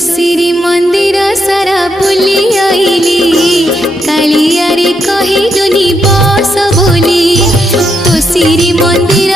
श्री मंदिर सारा बुली आईली कालिया रे कहिलुनी बस बोली तो श्री मंदिर